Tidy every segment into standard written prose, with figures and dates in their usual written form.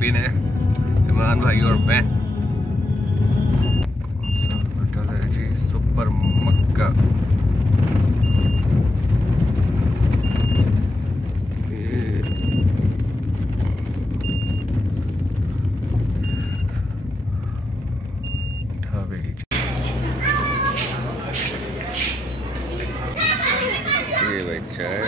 पीने, इमरान भाई और मैं। कौन सा होटल है जी? सुपर मक्का। ये भाई चाय।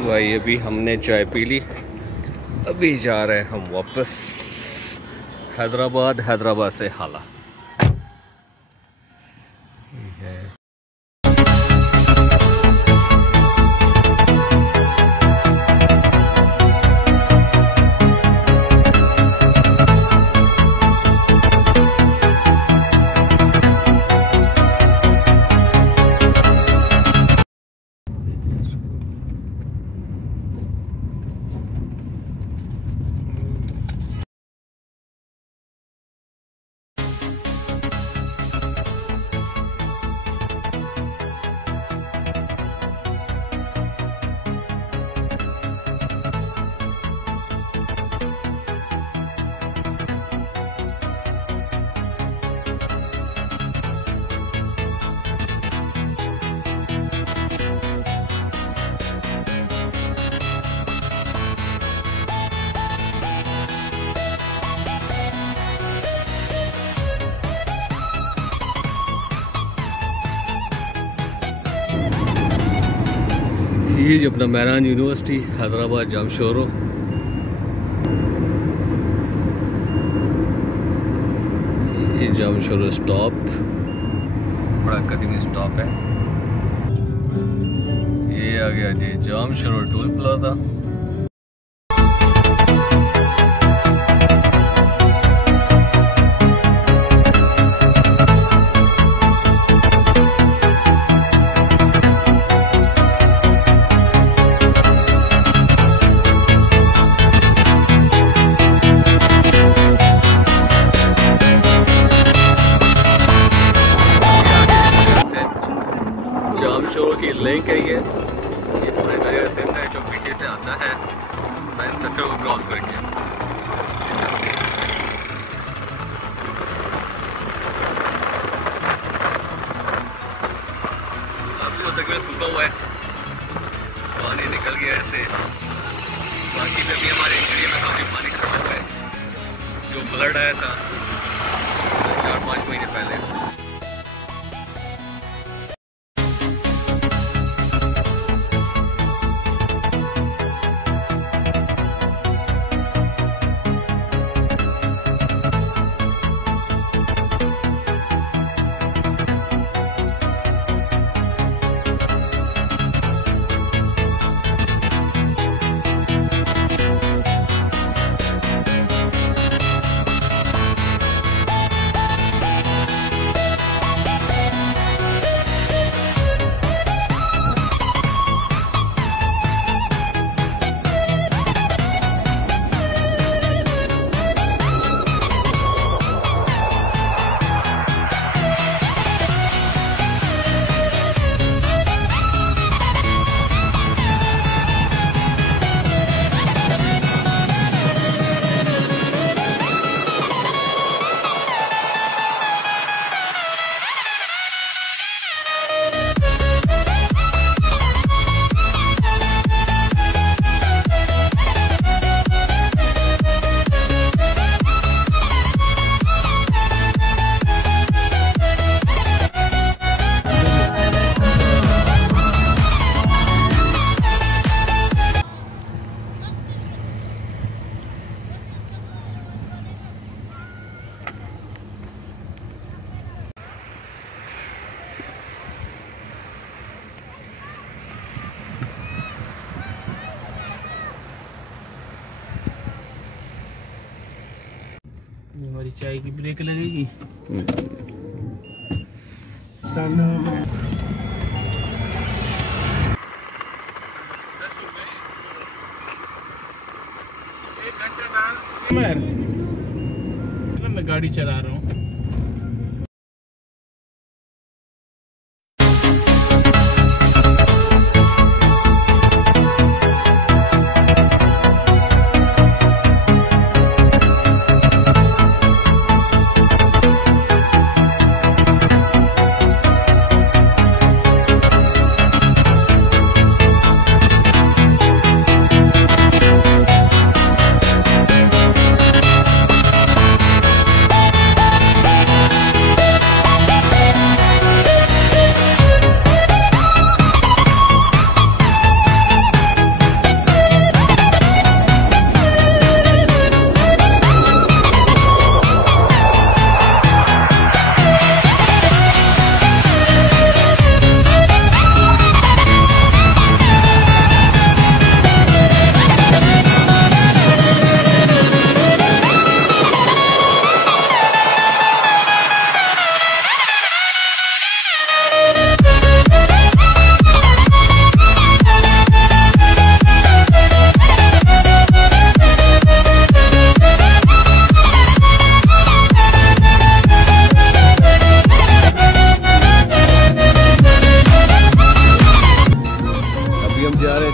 भाई अभी हमने चाय पी ली, अभी जा रहे हैं हम वापस हैदराबाद, हैदराबाद से हाला। ये जो अपना मैरान यूनिवर्सिटी हैदराबाद जामशोरो, ये जामशोरो स्टॉप बड़ा कदीमी स्टॉप है। ये आ गया जी जामशोरो टोल प्लाजा। की लिंक है ये पूरे दरिया सिंध है जो पीछे से आता है मैन सेक्टर को क्रॉस करके। अभी तो तक सूखा हुआ है, पानी निकल गया ऐसे। बाकी पे भी हमारे एरिया में काफ़ी पानी खड़ा हुआ है, जो फ्लड आया था 4-5 महीने पहले। हमारी चाय की ब्रेक लगेगी। मैं गाड़ी चला रहा हूँ।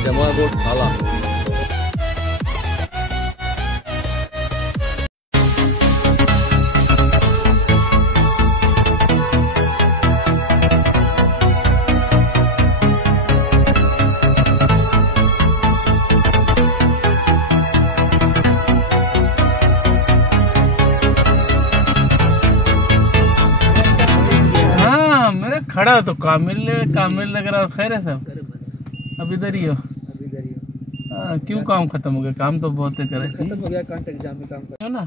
जमा गोथ हाला। हाँ मेरा खड़ा तो कामिल लग रहा। खैर है सब? अब इधर ही हो? क्यों काम खत्म हो गया? काम तो बहुत है कराची। खत्म हो गया, कॉन्ट्रैक्ट जाम में काम कर ना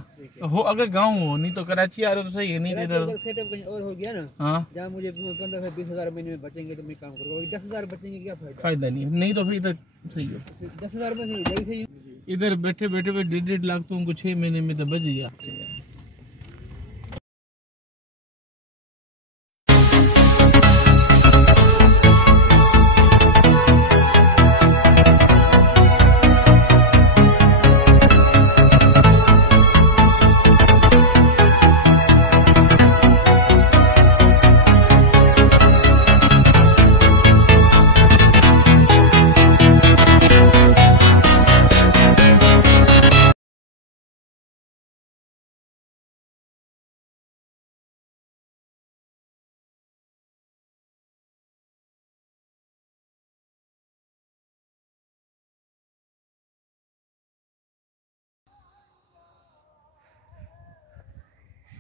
हो। अगर गाँव हो नहीं तो कराची आ रहे हो तो सही है, नहीं तो इधर सेटअप कहीं और हो गया ना। हाँ जहाँ मुझे 15 से 20 हज़ार महीने में बचेंगे तो मैं काम करूँगा। 10 हज़ार बचेंगे क्या फायदा नहीं है। नहीं तो फिर इधर सही हो। 10 हज़ार में सही। इधर बैठे 1.5 लाख तो उनको 6 महीने में तो बच गया।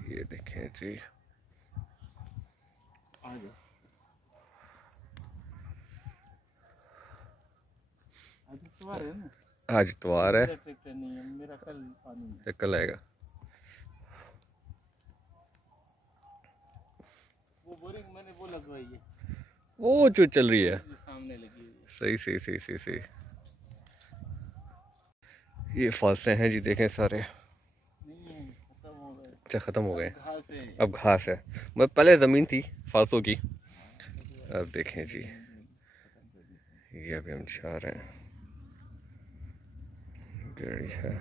ये देखें जी, आज इतवार है, कल आएगा। वो बोरिंग मैंने वो लगवाई है, वो जो चल रही है सामने लगी हुई है। सही। ये फालसे हैं जी, देखें सारे। अच्छा ख़त्म हो गए, अब घास है। मतलब पहले ज़मीन थी फालसों की, अब देखें जी ये अभी हम जा रहे हैं। गाड़ी है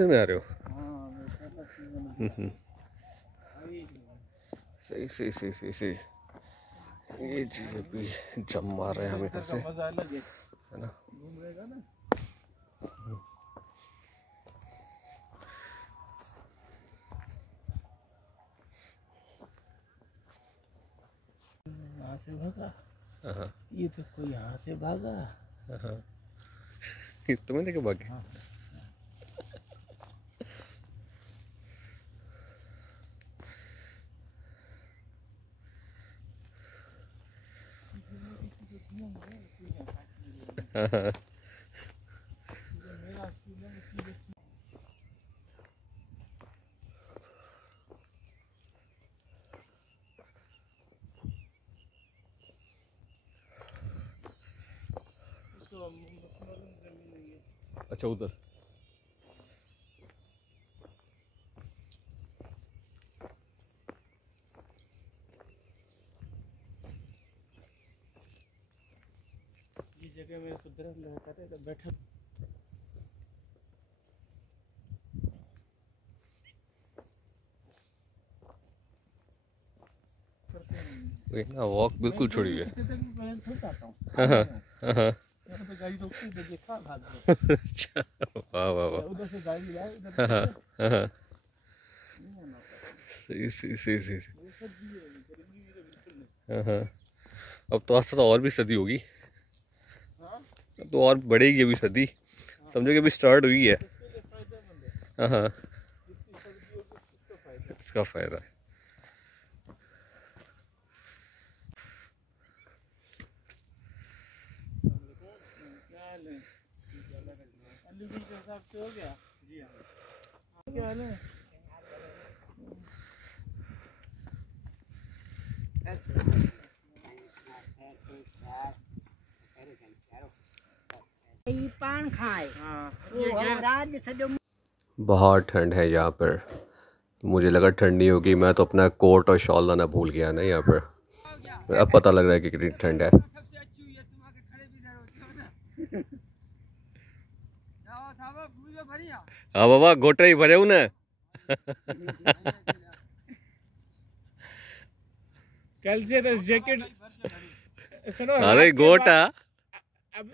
में आ रहे हो? सही। ये जी अभी जम मार रहे हैं हम इधर से, है ना। यहाँ से भागा, ये तो कोई यहाँ से भागा। तुम्हें देखे भागे। अच्छा उधर के मेरे को दर्द लगा करे तो बैठा ना वॉक बिल्कुल छोड़ी हुई है। अच्छा वाह वाह वाह, सही सही सही सही। अब तो आस्ता तो और भी सर्दी होगी, अब तो और बढ़ेगी अभी सर्दी, समझो कि अभी स्टार्ट हुई है। हाँ इसका फायदा है। हो गया जी हाँ, क्या हाल है? पान खाए। बहुत ठंड है यहाँ पर, मुझे लगा ठंड नहीं होगी, मैं तो अपना कोट और शॉल लाना भूल गया ना यहाँ पर। अब पता लग रहा है कि कितनी ठंड है। हाँ बाबा गोटे ही भरे ना। कल से तो जैकेट सुनो, अरे गोटा अब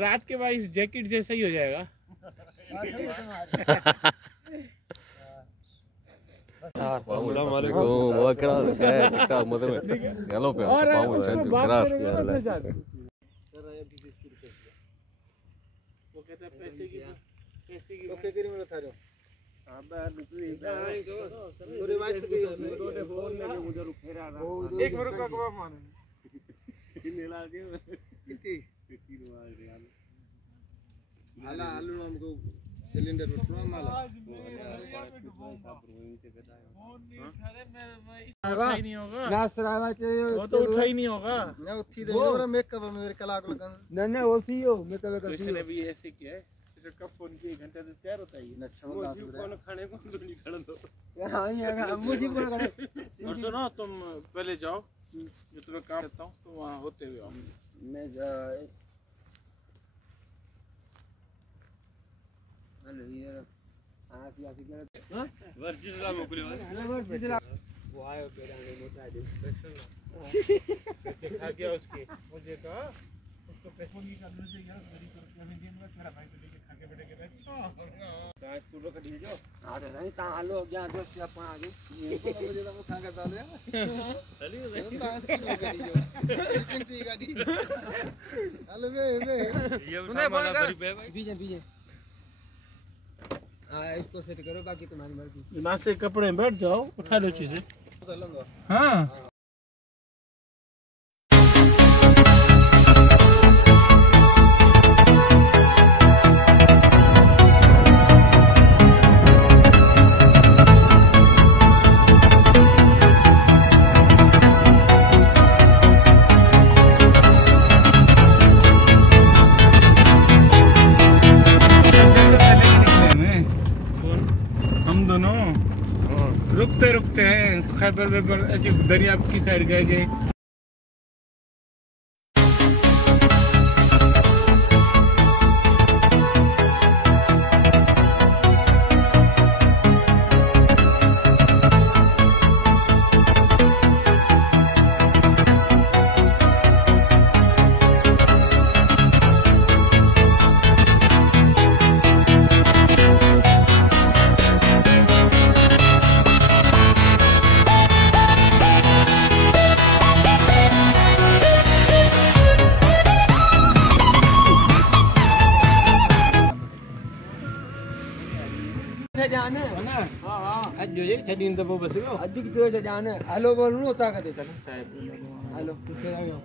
रात के बाद इस जैकेट जैसा ही हो जाएगा। हाला आलू हमको सिलेंडर में थोड़ा माला नहीं होगा, नासर आना चाहिए, वो तो उठा ही नहीं होगा ना उठी दे मेरा मेकअप है मेरे कलाक लगा ना वो पियो मेकअप तो इसने भी ऐसे किया है। इसे कब फोन किए घंटा से तैयार होता है ना, फोन खाने को तो नहीं खड़ा दो। हां ये मुझे बोला और सुनो तुम पहले जाओ, जो तुम्हें काम देता हूं तो वहां होते हुए आओ। मैं जाए हेलो ये आंख या के वर्जिश ला मोकले वो आयो बेराने मोटा दे कैसे खा गया उसके, मुझे कहा उसको पेशोन की करने से यार मेरी को मैं दिन में तेरा भाई को लेके खा के बैठे के अच्छा गाइस स्कूल का दीजो। अरे नहीं ता आलो गया दोस्त अपन आगे ये को मुझे तो खा के डाल यार चली नहीं ता स्कूल का दीजो लेकिन सी गाड़ी हेलो बे ये सामान भरी पे भाई बीजे बीजे इसको सेट करो, बाकी तुम्हारी मर्जी। ना से कपड़े में बैठ जाओ, उठा लो चीजें। हाँ रुकते रुकते हैं खैबर ऐसी दरिया की साइड गए। जाने है ना। हां हां आज जो ये छदीन तो बस गयो अधिक तो से जाने हेलो बोलू होता करे चल हेलो किथे आ गयो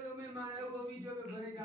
जो मैं मारा वो वीडियो में भरे जा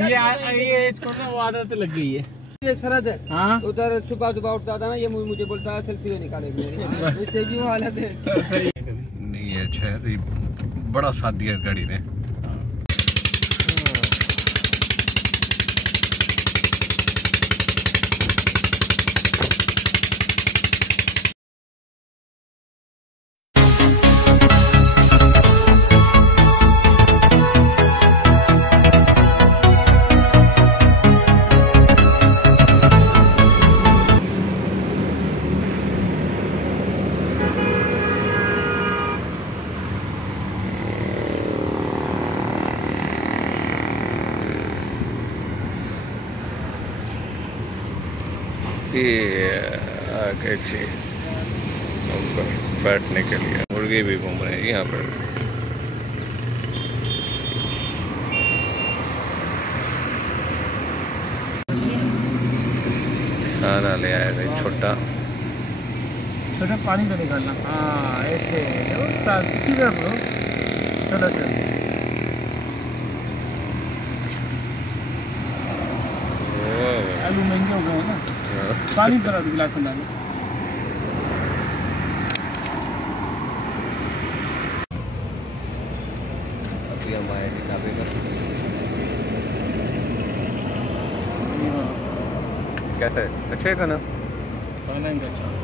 ये इसको ना वो आदत लग गई है। ये सरहद है। हाँ उधर सुबह सुबह उठता था ना, ये मुझे बोलता है सेल्फी निकालेगी मेरी। इससे क्यों हालत है। सही नहीं है अच्छा है, बड़ा साथ दिया इस गाड़ी ने। ये आगे से ऊपर बैठने के लिए मुर्गे भी घूम रहे हैं यहाँ पर। खाना ले आए थे छोटा छोटा पानी तो निकालना। हाँ ऐसे इसी तरफ लो छोटा सा। आलू महंगे हो गए हैं ना, पानी करा दो गिलास में डालो। अभी हम आए थे ढाबे पर। कैसा है, अच्छे खाना? खाना इनका अच्छा।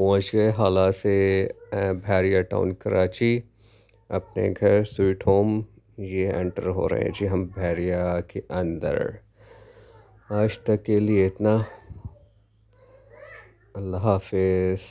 पहुंच गए हाला से बहरिया टाउन कराची, अपने घर स्वीट होम। ये एंटर हो रहे हैं जी हम बहरिया के अंदर। आज तक के लिए इतना, अल्लाह हाफिज़।